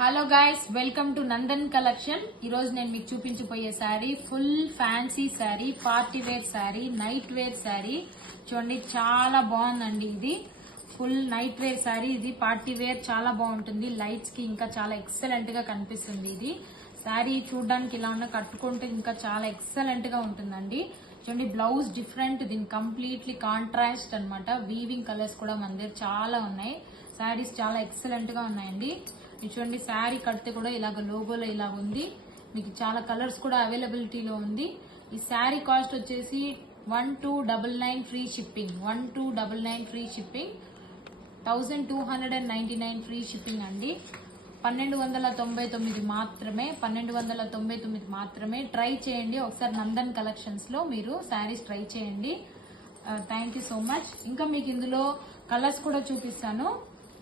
Hello guys, welcome to Nandan collection. ఈ రోజు నేను మీకు చూపించబోయే sari full fancy sari, party wear sari, night wear sari. చూడండి, చాలా బాగుందండి. ఇది ఫుల్ నైట్ వేర్ శారీ. ఇది పార్టీ వేర్, చాలా బాగుంటుంది. లైట్స్ కి ఇంకా చాలా ఎక్సలెంట్ గా కనిపిస్తుంది. ఇది శారీ చూడడానికి ఇలా ఉన్న, కట్టుకుంటే ఇంకా చాలా ఎక్సలెంట్ గా ఉంటుందండి. చూడండి, బ్లౌజ్ డిఫరెంట్, దీని కంప్లీట్లీ కాంట్రాస్ట్ అన్నమాట. వీవింగ్ కలర్స్ కూడా మన దగ్గర చాలా ఉన్నాయి. శారీస్ చాలా ఎక్సలెంట్ గా ఉన్నాయండి. ఇది చూడండి, శారీ కడితే కూడా ఇలాగ లోగోలో ఇలా ఉంది. మీకు చాలా కలర్స్ కూడా అవైలబిలిటీలో ఉంది. ఈ శారీ కాస్ట్ వచ్చేసి 1299 free shipping. 1299 free shipping, 1299 free shipping అండి. 1299 మాత్రమే, 1299 మాత్రమే. ట్రై చేయండి ఒకసారి నందన్ కలెక్షన్స్ లో మీరు శారీస్ ట్రై చేయండి. Thank you so much. ఇంకా మీకు ఇందులో కలర్స్ కూడా చూపిస్తాను.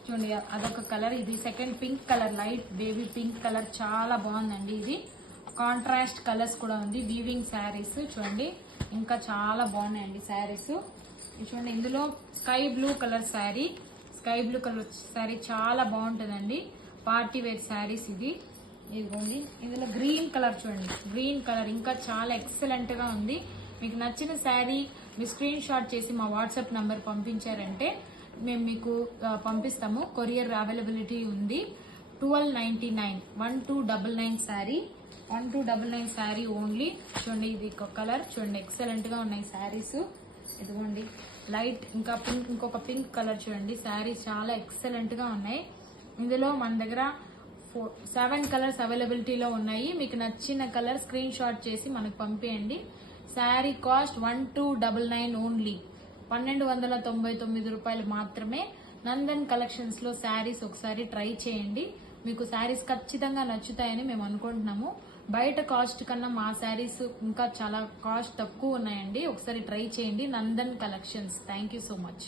చూడండి, అదొక కలర్. ఇది second pink colour, light baby pink colour, చాలా బాగుందండి. ఇది కాంట్రాస్ట్ కలర్స్ కూడా ఉంది. వీవింగ్ శారీస్ చూడండి, ఇంకా చాలా బాగున్నాయండి శారీస్. చూడండి, ఇందులో sky blue colour sari, sky blue colour sari చాలా బాగుంటుందండి. పార్టీ వేర్ శారీస్ ఇదిగోండి. ఇందులో గ్రీన్ కలర్ చూడండి, గ్రీన్ కలర్ ఇంకా చాలా ఎక్సలెంట్ గా ఉంది. మీకు నచ్చిన శారీ మీ స్క్రీన్ షాట్ చేసి మా వాట్సాప్ నంబర్ పంపించారంటే మేము మీకు పంపిస్తాము. కొరియర్ అవైలబిలిటీ ఉంది. 1299, 1299 శారీ, 1299 శారీ ఓన్లీ. చూడండి, ఇది ఒక కలర్ చూడండి, ఎక్సలెంట్ గా ఉన్నాయి శారీస్. ఇదిగోండి, లైట్ ఇంకా పింక్, ఇంకొక పింక్ కలర్ చూడండి. శారీస్ చాలా ఎక్సలెంట్ గా ఉన్నాయి. ఇందులో మన దగ్గర 7 కలర్స్ అవైలబిలిటీలో ఉన్నాయి. మీకు నచ్చిన కలర్ స్క్రీన్ షాట్ చేసి మనకు పంపేయండి. శారీ కాస్ట్ 1299 ఓన్లీ, 1299 రూపాయలు మాత్రమే. నందన్ కలెక్షన్స్ లో శారీస్ ఒకసారి ట్రై చేయండి. మీకు శారీస్ ఖచ్చితంగా నచ్చుతాయని మేము అనుకుంటున్నాము. బయట కాస్ట్ కన్నా మా శారీస్ ఇంకా చాలా కాస్ట్ తక్కువ ఉన్నాయండి. ఒకసారి ట్రై చేయండి. Nandan collections. Thank you so much.